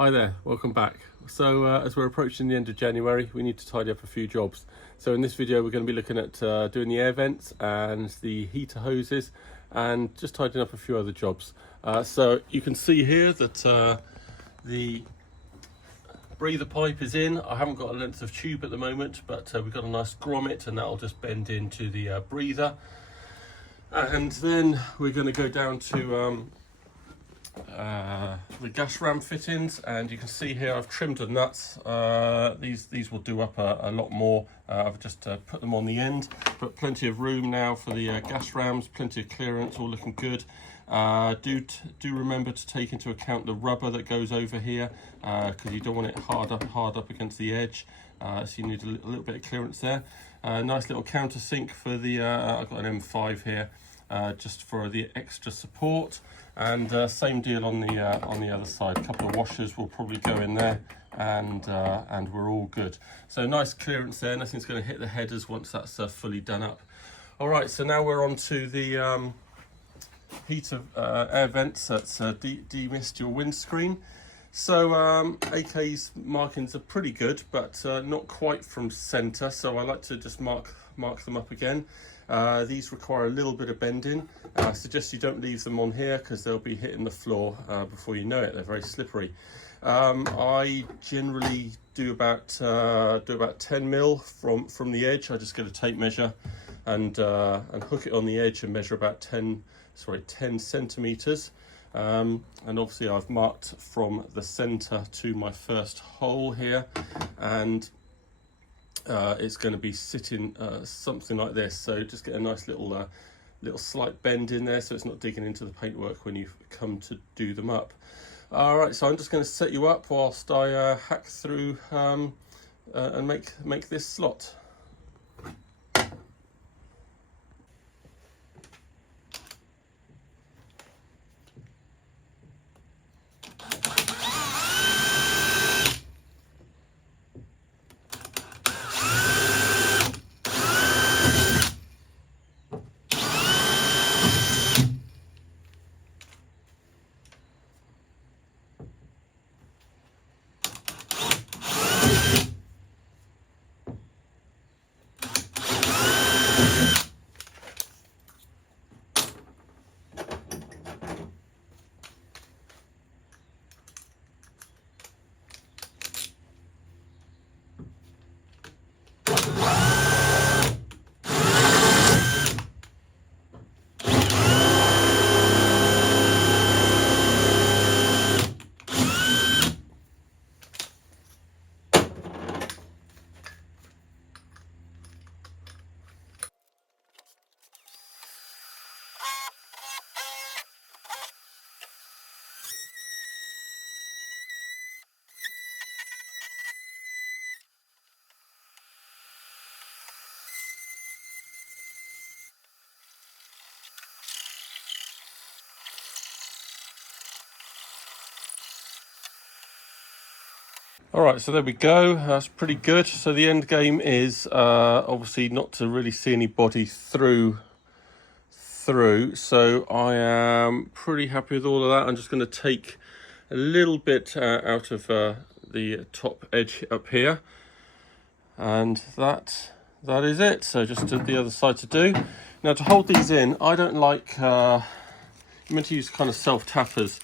Hi there, welcome back. So as we're approaching the end of January, we need to tidy up a few jobs. So in this video, we're going to be looking at doing the air vents and the heater hoses and just tidying up a few other jobs. So you can see here that the breather pipe is in. I haven't got a length of tube at the moment, but we've got a nice grommet and that'll just bend into the breather. And then we're going to go down to the gas ram fittings, and you can see here I've trimmed the nuts. These will do up a lot more. I've just put them on the end, but plenty of room now for the gas rams, plenty of clearance, all looking good. Do remember to take into account the rubber that goes over here, because you don't want it hard up against the edge, so you need a little bit of clearance there. Nice little countersink for the I've got an M5 here, just for the extra support. And same deal on the other side. A couple of washers will probably go in there, and we're all good. So nice clearance there. Nothing's going to hit the headers once that's fully done up. All right, so now we're on to the heater air vents. That's demist your windscreen. So AK's markings are pretty good, but not quite from centre. So I like to just mark them up again. These require a little bit of bending. I suggest you don't leave them on here because they'll be hitting the floor before you know it. They're very slippery. I generally do about 10 mil from the edge. I just get a tape measure and hook it on the edge and measure about 10 centimeters. And obviously I've marked from the center to my first hole here, and it's going to be sitting something like this. So just get a nice little slight bend in there so it's not digging into the paintwork when you come to do them up. All right, so I'm just going to set you up whilst I hack through and make this slot. All right, so there we go. That's pretty good. So the end game is obviously not to really see any body through. So I am pretty happy with all of that. I'm just going to take a little bit out of the top edge up here, and that is it. So just the other side to do. Now to hold these in, I don't like. You're meant to use kind of self tappers.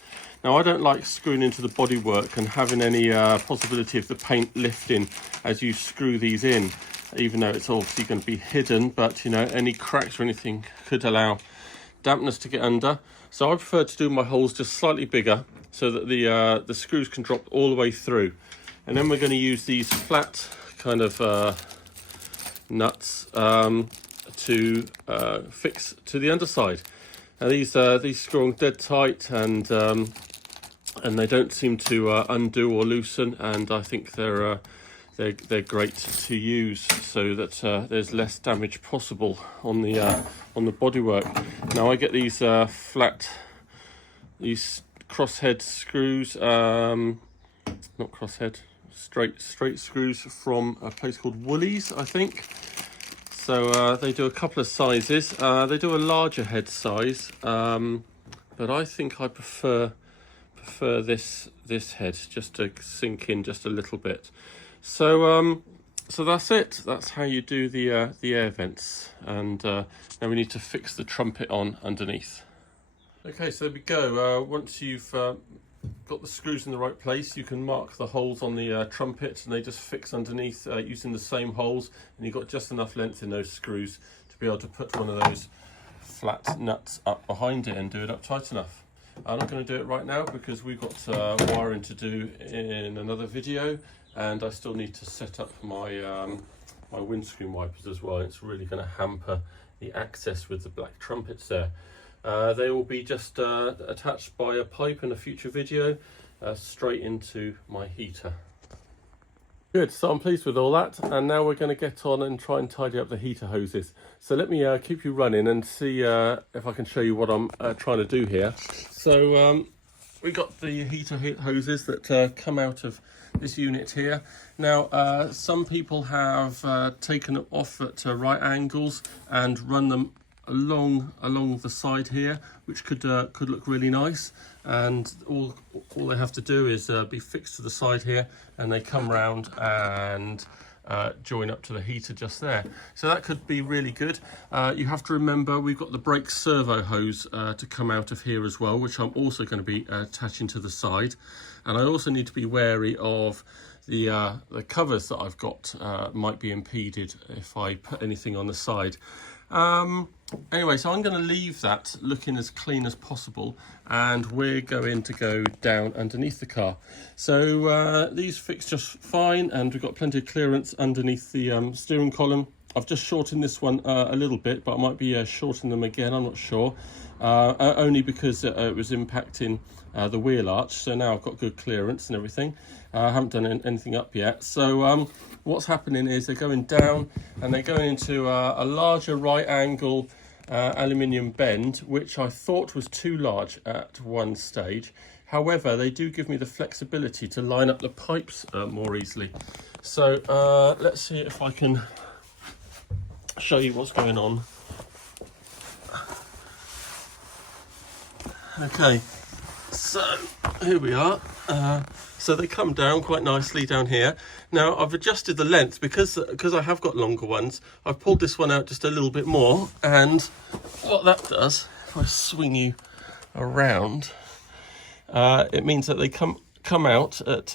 Now I don't like screwing into the bodywork and having any possibility of the paint lifting as you screw these in, even though it's obviously going to be hidden, but you know, any cracks or anything could allow dampness to get under. So I prefer to do my holes just slightly bigger so that the screws can drop all the way through. And then we're going to use these flat kind of nuts to fix to the underside. Now these screw on dead tight, and they don't seem to undo or loosen, and I think they're great to use so that there's less damage possible on the bodywork. Now I get these these crosshead screws, not crosshead, straight screws from a place called Woolies, I think. So they do a couple of sizes. They do a larger head size, but I think I prefer for this head just to sink in just a little bit. So so that's it. That's how you do the air vents, and now we need to fix the trumpet on underneath. Okay, so there we go. Once you've got the screws in the right place, you can mark the holes on the trumpet, and they just fix underneath using the same holes, and you've got just enough length in those screws to be able to put one of those flat nuts up behind it and do it up tight enough. I'm not going to do it right now because we've got wiring to do in another video, and I still need to set up my my windscreen wipers as well. It's really going to hamper the access with the black trumpets there. They will be just attached by a pipe in a future video straight into my heater. Good, so I'm pleased with all that, and now we're going to get on and try and tidy up the heater hoses. So let me keep you running and see if I can show you what I'm trying to do here. So we got the heater hoses that come out of this unit here. Now some people have taken them off at right angles and run them along the side here, which could look really nice, and all they have to do is be fixed to the side here, and they come round and join up to the heater just there. So that could be really good. You have to remember we've got the brake servo hose to come out of here as well, which I'm also going to be attaching to the side, and I also need to be wary of the covers that I've got might be impeded if I put anything on the side. Anyway, so I'm going to leave that looking as clean as possible, and we're going to go down underneath the car. So these fix just fine, and we've got plenty of clearance underneath the steering column. I've just shortened this one a little bit, but I might be shortening them again, I'm not sure, only because it was impacting the wheel arch. So now I've got good clearance and everything. I haven't done anything up yet. So what's happening is they're going down, and they're going into a larger right angle aluminium bend, which I thought was too large at one stage. However, they do give me the flexibility to line up the pipes more easily. So let's see if I can show you what's going on. Okay, so here we are. So they come down quite nicely down here. Now I've adjusted the length because I have got longer ones. I've pulled this one out just a little bit more, and what that does, if I swing you around, it means that they come out at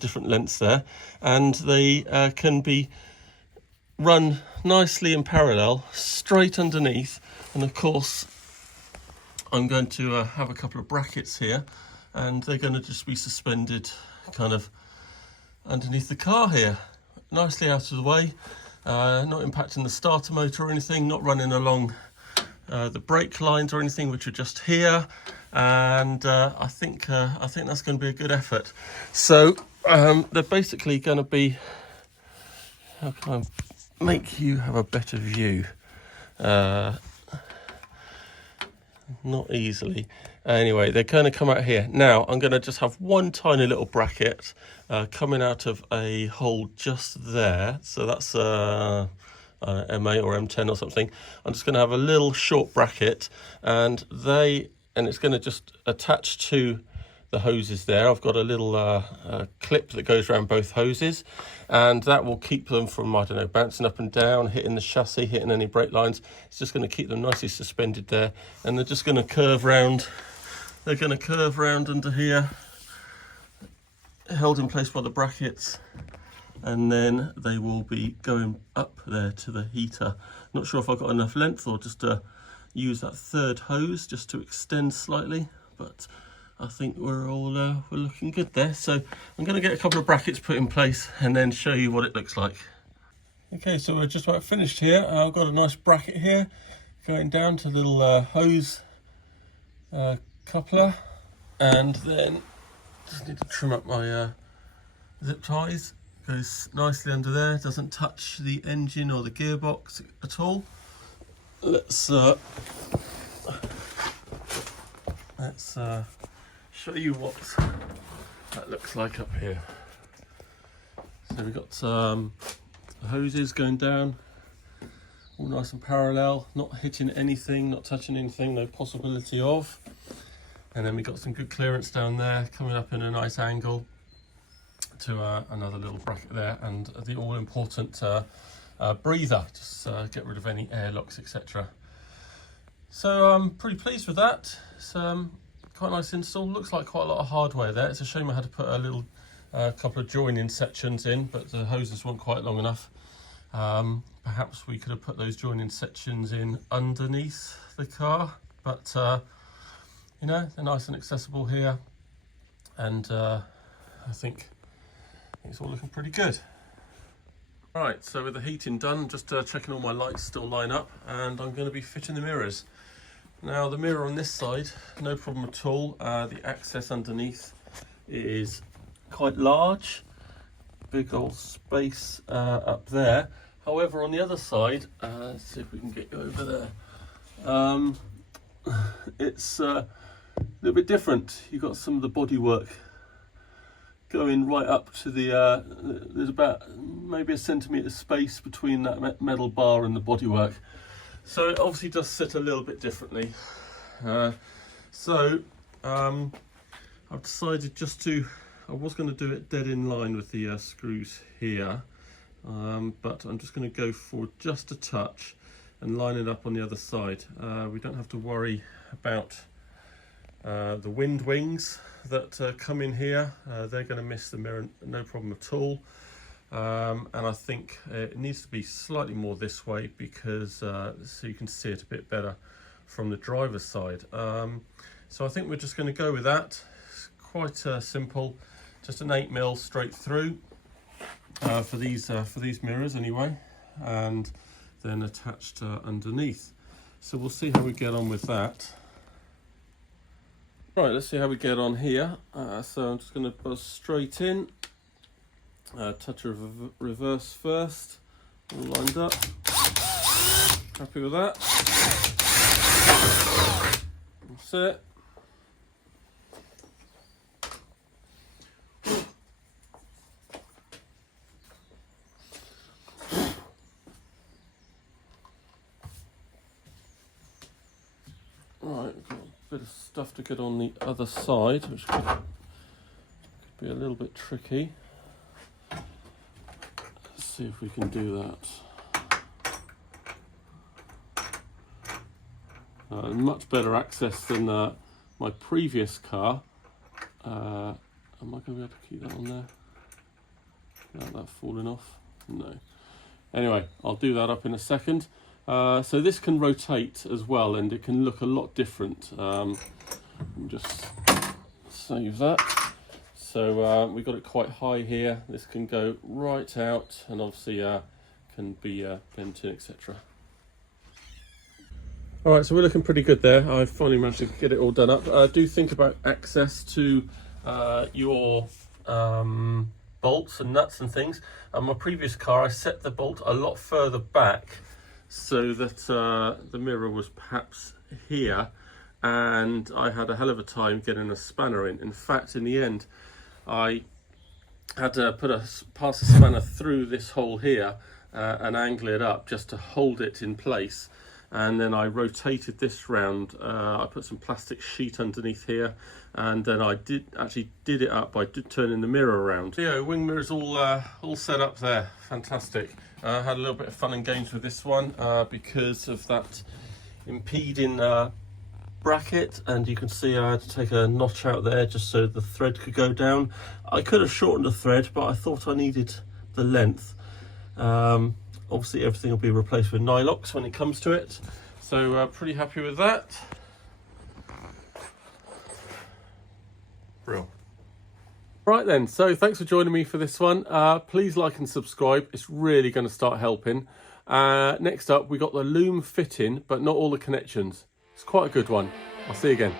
different lengths there, and they can be run nicely in parallel straight underneath. And of course I'm going to have a couple of brackets here, and they're going to just be suspended kind of underneath the car here, nicely out of the way, not impacting the starter motor or anything, not running along the brake lines or anything, which are just here. And I think that's going to be a good effort. So they're basically going to be, how can I make you have a better view? Not easily. Anyway, they're going to come out here. Now I'm going to just have one tiny little bracket coming out of a hole just there. So that's M8 or M10 or something. I'm just going to have a little short bracket, and it's going to just attach to the hoses there. I've got a little clip that goes around both hoses, and that will keep them from, I don't know, bouncing up and down, hitting the chassis, hitting any brake lines. It's just going to keep them nicely suspended there, and they're just going to curve round. They're going to curve round under here, held in place by the brackets, and then they will be going up there to the heater. Not sure if I've got enough length or just to use that third hose just to extend slightly, but I think we're looking good there. So I'm going to get a couple of brackets put in place and then show you what it looks like. Okay, so we're just about finished here. I've got a nice bracket here going down to the little hose coupler, and then just need to trim up my zip ties. Goes nicely under there, doesn't touch the engine or the gearbox at all. Let's show you what that looks like up here. So we've got the hoses going down, all nice and parallel, not hitting anything, not touching anything, no possibility of. And then we've got some good clearance down there, coming up in a nice angle to another little bracket there, and the all-important breather, just get rid of any airlocks, etc. So I'm pretty pleased with that. It's quite a nice install. Looks like quite a lot of hardware there. It's a shame I had to put a little couple of joining sections in, but the hoses weren't quite long enough. Perhaps we could have put those joining sections in underneath the car, but you know, they're nice and accessible here, and I think it's all looking pretty good. Right, so with the heating done, just checking all my lights still line up, and I'm going to be fitting the mirrors. Now the mirror on this side, no problem at all. The access underneath is quite large, big old space up there. However, on the other side, let's see if we can get you over there. It's a little bit different. You've got some of the bodywork going right up to the, there's about maybe a centimetre space between that metal bar and the bodywork. So it obviously does sit a little bit differently. I've decided just to, I was going to do it dead in line with the screws here, but I'm just going to go for just a touch and line it up on the other side. We don't have to worry about the wind wings that come in here. They're going to miss the mirror, no problem at all. And I think it needs to be slightly more this way because so you can see it a bit better from the driver's side. So I think we're just going to go with that. It's quite simple, just an 8mm straight through for these mirrors anyway, and then attached underneath. So we'll see how we get on with that. Right, let's see how we get on here. So I'm just going to buzz straight in. Touch of reverse first, all lined up. Happy with that? That's it. Right, we've got a bit of stuff to get on the other side, which could be a little bit tricky. See if we can do that. Much better access than my previous car. Am I going to be able to keep that on there without that falling off? No. Anyway, I'll do that up in a second. So this can rotate as well, and it can look a lot different. Just save that. So we've got it quite high here. This can go right out, and obviously can be bent in, etc. All right, so we're looking pretty good there. I've finally managed to get it all done up. Do think about access to your bolts and nuts and things. On my previous car, I set the bolt a lot further back so that the mirror was perhaps here, and I had a hell of a time getting a spanner in. In fact, in the end, I had to pass a spanner through this hole here and angle it up just to hold it in place. And then I rotated this round. I put some plastic sheet underneath here, and then I did it up by turning the mirror around. Yeah, wing mirror's all set up there. Fantastic. I had a little bit of fun and games with this one because of that impeding bracket, and you can see I had to take a notch out there just so the thread could go down. I could have shortened the thread, but I thought I needed the length. Obviously everything will be replaced with nylox when it comes to it, so pretty happy with that. Real. Right then, so thanks for joining me for this one. Please like and subscribe, it's really going to start helping. Next up we got the loom fitting, but not all the connections. It's quite a good one. I'll see you again.